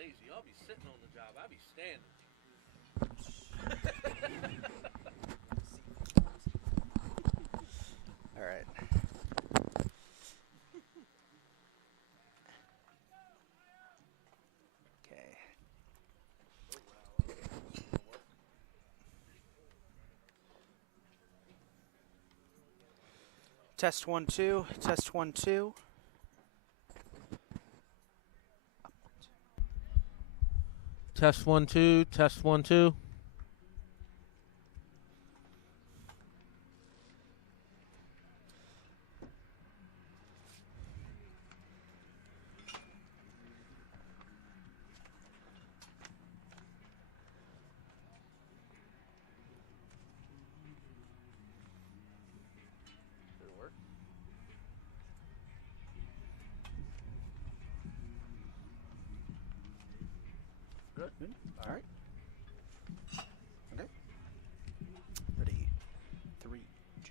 lazy. I'll be sitting on the job. I'll be standing. All right. Okay. Test 1 2. Test 1 2. Test 1 2. Test 1 2. Good. All right. Okay. Ready. 3, 2.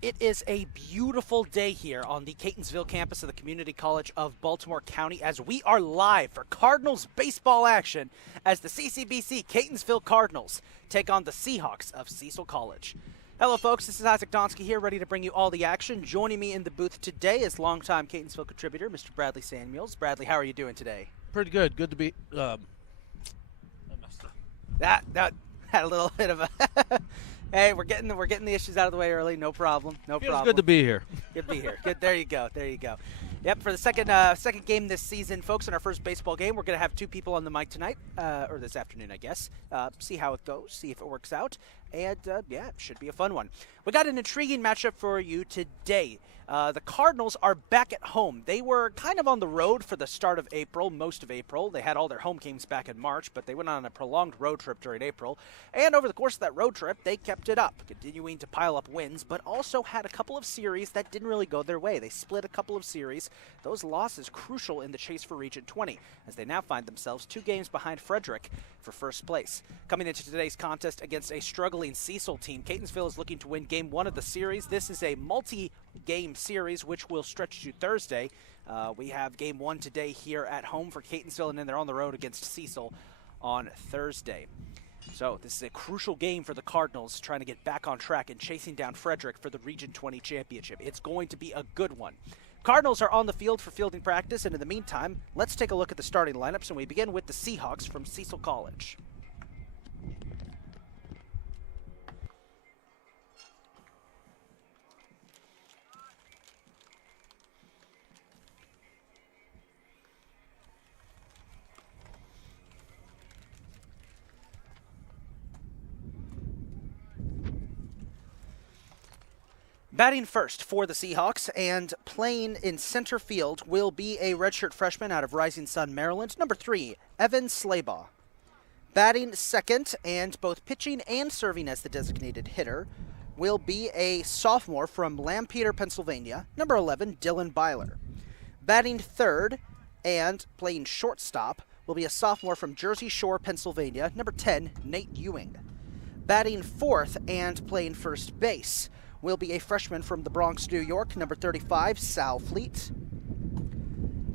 It is a beautiful day here on the Catonsville campus of the Community College of Baltimore County as we are live for Cardinals baseball action as the CCBC Catonsville Cardinals take on the Seahawks of Cecil College. Hello, folks. This is Isaac Donsky here, ready to bring you all the action. Joining me in the booth today is longtime Catonsville contributor, Mr. Bradley Samuels. Bradley, how are you doing today? Pretty good. Good to be. I messed up. That had a little bit of a. Hey, we're getting the issues out of the way early. No problem. No Feels problem. good to be here. Good to be here. Good. There you go. There you go. Yep. For the second game this season, folks, in our first baseball game, we're going to have 2 people on the mic tonight, or this afternoon, I guess. See how it goes. See if it works out. And, yeah, it should be a fun one. We got an intriguing matchup for you today. The Cardinals are back at home. They were kind of on the road for the start of April, most of April. They had all their home games back in March, but they went on a prolonged road trip during April. And over the course of that road trip, they kept it up, continuing to pile up wins, but also had a couple of series that didn't really go their way. They split a couple of series. Those losses crucial in the chase for Region 20, as they now find themselves 2 games behind Frederick for first place. Coming into today's contest against a struggling Cecil team, Catonsville is looking to win Game 1 of the series. This is a multi-game series, which will stretch to Thursday. We have Game 1 today here at home for Catonsville, and then they're on the road against Cecil on Thursday. So this is a crucial game for the Cardinals, trying to get back on track and chasing down Frederick for the Region 20 championship. It's going to be a good one. Cardinals are on the field for fielding practice, and in the meantime, let's take a look at the starting lineups, and we begin with the Seahawks from Cecil College. Batting first for the Seahawks and playing in center field will be a redshirt freshman out of Rising Sun, Maryland, number 3, Evan Slaybaugh. Batting second and both pitching and serving as the designated hitter will be a sophomore from Lampeter, Pennsylvania, number 11, Dylan Byler. Batting third and playing shortstop will be a sophomore from Jersey Shore, Pennsylvania, number 10, Nate Ewing. Batting fourth and playing first base will be a freshman from the Bronx, New York, number 35, Sal Fleet.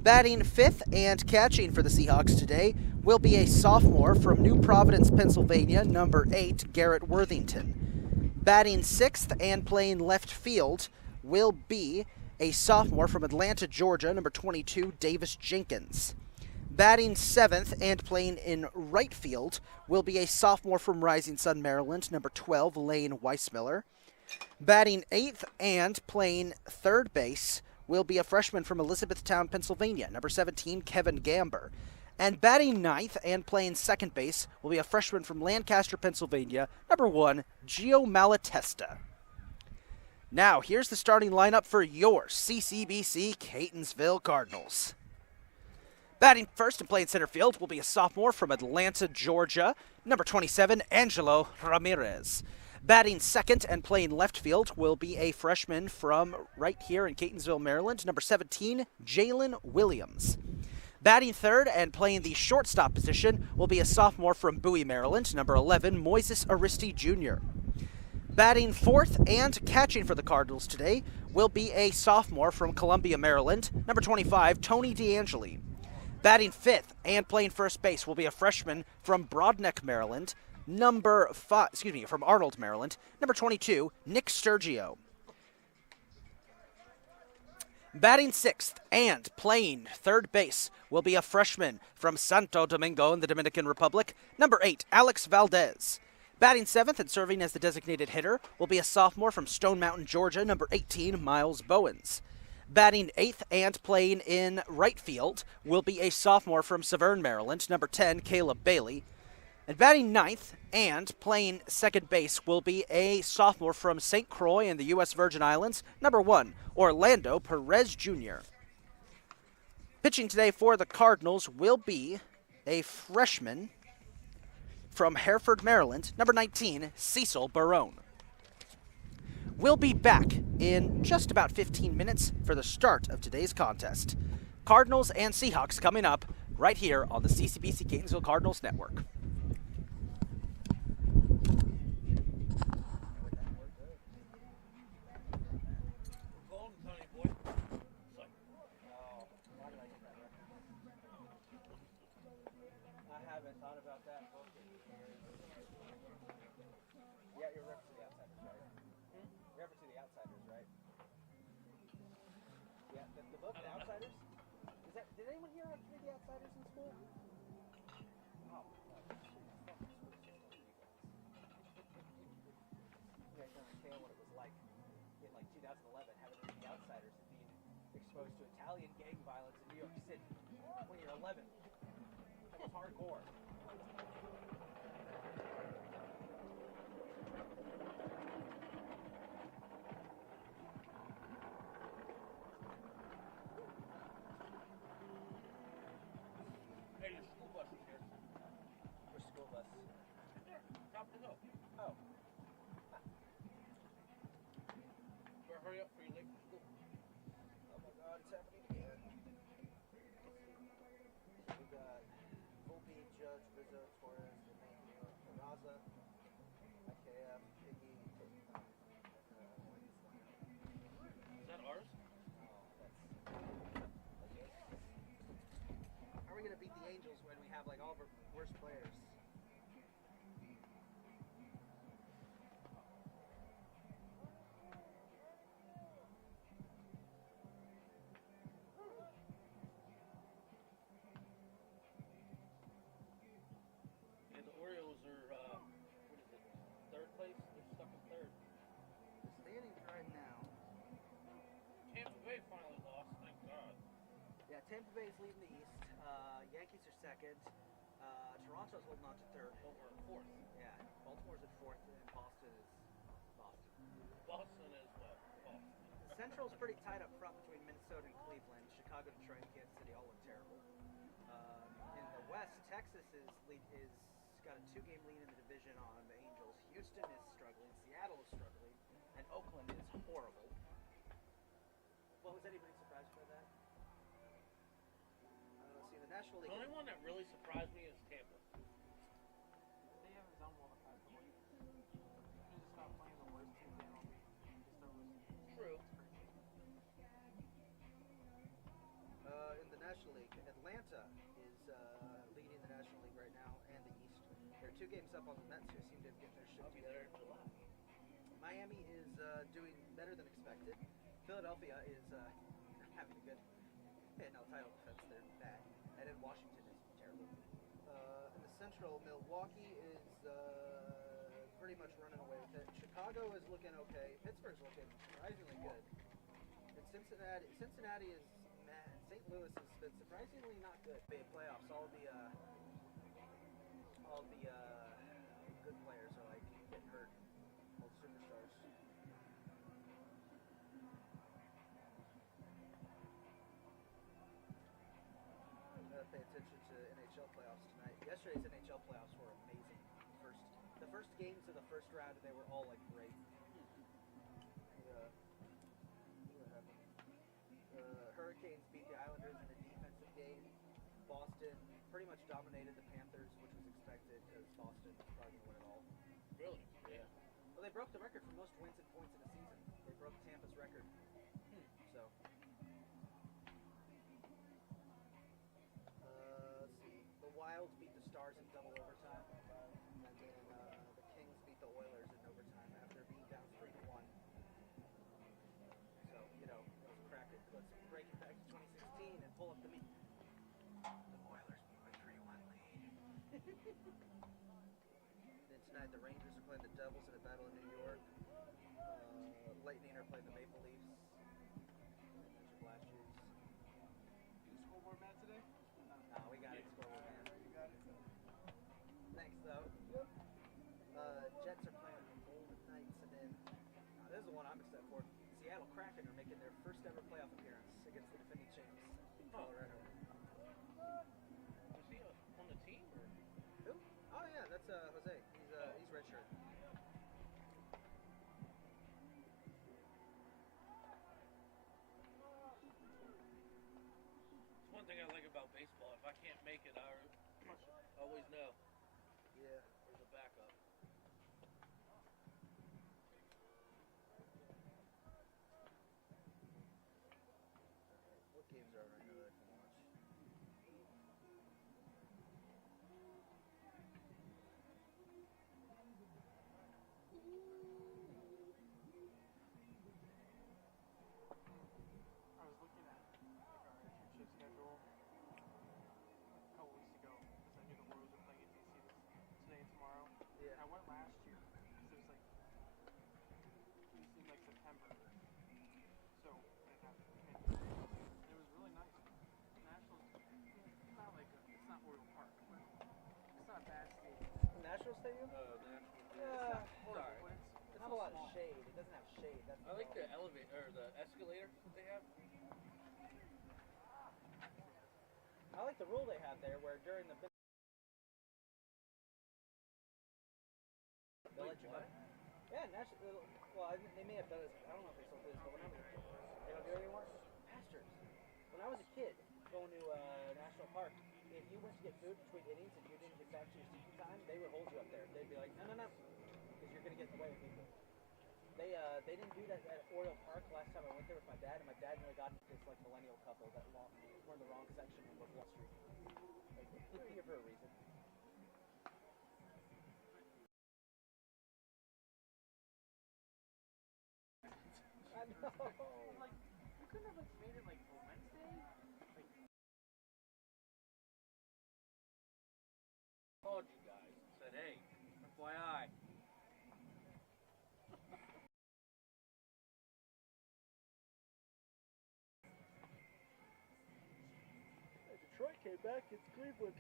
Batting fifth and catching for the Seahawks today will be a sophomore from New Providence, Pennsylvania, number 8, Garrett Worthington. Batting sixth and playing left field will be a sophomore from Atlanta, Georgia, number 22, Davis Jenkins. Batting seventh and playing in right field will be a sophomore from Rising Sun, Maryland, number 12, Lane Weissmiller. Batting eighth and playing third base will be a freshman from Elizabethtown, Pennsylvania, number 17, Kevin Gamber. And batting ninth and playing second base will be a freshman from Lancaster, Pennsylvania, number 1, Gio Malatesta. Now, here's the starting lineup for your CCBC Catonsville Cardinals. Batting first and playing center field will be a sophomore from Atlanta, Georgia, number 27, Angelo Ramirez. Batting second and playing left field will be a freshman from right here in Catonsville, Maryland, number 17, Jalen Williams. Batting third and playing the shortstop position will be a sophomore from Bowie, Maryland, number 11, Moises Aristi Jr. Batting fourth and catching for the Cardinals today will be a sophomore from Columbia, Maryland, number 25, Tony DeAngeli. Batting fifth and playing first base will be a freshman from Broadneck, Maryland. From Arnold, Maryland. Number 22, Nick Sturgio. Batting sixth and playing third base will be a freshman from Santo Domingo in the Dominican Republic. Number 8, Alex Valdez. Batting seventh and serving as the designated hitter will be a sophomore from Stone Mountain, Georgia. Number 18, Miles Bowens. Batting eighth and playing in right field will be a sophomore from Severn, Maryland. Number 10, Caleb Bailey. And batting ninth and playing second base will be a sophomore from St. Croix in the U.S. Virgin Islands. Number 1, Orlando Perez Jr. Pitching today for the Cardinals will be a freshman from Hereford, Maryland. Number 19, Cecil Barone. We'll be back in just about 15 minutes for the start of today's contest. Cardinals and Seahawks coming up right here on the CCBC Catonsville Cardinals Network. Did anyone here read The Outsiders in school? Oh, you guys understand what it was like in 2011 having to read The Outsiders and being exposed to Italian gang violence in New York City when you're 11. That was hardcore. All of our worst players. And the Orioles are, what is it, third place? They're stuck in third. The standings right now. Tampa Bay finally lost, thank God. Yeah, Tampa Bay is leading the East. Yankees are second. Toronto's holding on to third. But we're in fourth. Yeah, Baltimore's in fourth, and Boston is Boston. Boston is what? Boston. Central's pretty tight up front between Minnesota and Cleveland. Chicago, Detroit, and Kansas City all look terrible. In the West, Texas is got a 2-game lead in the division on the Angels. Houston is struggling. Seattle is struggling, and Oakland is horrible. Well, was anybody surprised by that? See, the National League. The only one that really surprised me is Tampa. They haven't done well the past couple years. They just stopped playing the worst team in MLB. True. In the National League, Atlanta is leading the National League right now and the East. They're 2 games up on the Mets, who seem to have getting their shit I'll be together. there in July. Miami is doing better than expected. Philadelphia is having a good title defense. They're bad. And then Washington is terrible. In the Central, Milwaukee is pretty much running away with it. Chicago is looking okay. Pittsburgh's looking surprisingly good. And Cincinnati is mad. St. Louis has been surprisingly not good. Big playoffs. All the good players are getting hurt. All the superstars. Pay attention to NHL playoffs tonight. Yesterday's NHL playoffs were amazing. The first games of the first round, they were all great. Hurricanes beat the Islanders in a defensive game. Boston pretty much dominated the Panthers, which was expected because Boston was probably going to win it all. Really? Yeah. Well, they broke the record for most wins and points in a season. They broke Tampa's record. So. Then tonight the Rangers are playing the Devils in a battle in New York. Lightning are playing the Maple Leafs. There's your Blasters. You scoreboard Matt today? No, we got it. Scoreboard, man. You got it. Thanks, though. Jets are playing the Golden Knights, and then this is the one I'm excited for. Seattle Kraken are making their first ever playoff appearance against the defending champs, Colorado. Was he on the team or? Who? Oh yeah, that's Jose. He's redshirt. It's one thing I like about baseball. If I can't make it, I always know Yeah. there's a backup. What games are right now that I can watch? I was looking at like our internship schedule a couple weeks ago because I knew the Royals were playing in DC today and tomorrow. Yeah. I went last year because it was like it seemed like September, so I didn't have many games. And it was really nice. Nationals, it's not like it's not Oriole Park, but it's not a bad stadium. National Stadium? National. Yeah. It's not horrible, Sorry. but it's Not so a lot small. of shade. It doesn't have shade. That's I like the problem. elevator or the escalator that they have. I like the rule they have there, where during the they'll let you what? Yeah, national. Well, they may have done this. I don't know if they still do this, but when I was they don't do it anymore. Pastors. When I was a kid going to National Park, if you went to get food between innings and you didn't get back to your seating time, they would hold you up there. They'd be like, no, because you're gonna get in the way of people. They didn't do that at Oriole Park last time I went there with my dad, and my dad nearly got into this like millennial couple that were in the wrong section on Wall Street. Like, you're here for a reason. I know. Like you couldn't have like made it like a Wednesday. Like Called you guys and said, hey, FYI. Detroit came back. It's Cleveland.